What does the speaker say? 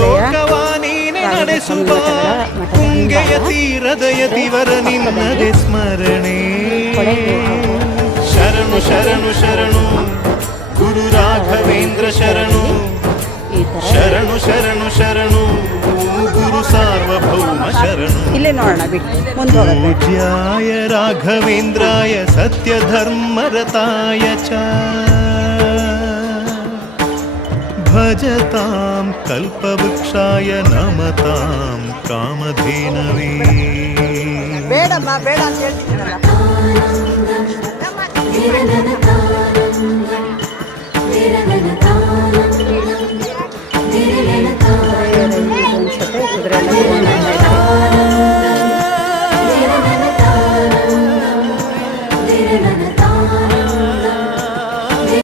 ಲೋಕವಾನೀನೆ ನಡೆಸುವ ತುಂಗೆಯ ತೀರದ ಯತಿವರ ನಿನ್ನದೆ ಸ್ಮರಣೆ. ಶರಣು ಶರಣು ಶರಣು ಗುರು ರಾಘವೇಂದ್ರ ಶರಣು. ಶರಣು ಶರಣು ಶರಣು ಗುರು ಸಾರ್ವಭೌಮ ಶರಣು. ಇಲ್ಲೇ ನೋಡೋಣ ಬಿಟ್ಟು ಮುಂದೆ ಪೂಜ್ಯಾಯ ರಾಘವೇಂದ್ರಾಯ ಸತ್ಯ ಧರ್ಮರತಾಯ ಚ ಭಜತಾಂ ಕಲ್ಪವೃಕ್ಷಾಯ ನಮತಾಂ ಕಾಮಧೇನವೇ. ಬೇಡಮ್ಮ ಬೇಡ ಅಂತ ಹೇಳ್ತಿದ್ದೀನಲ್ಲ.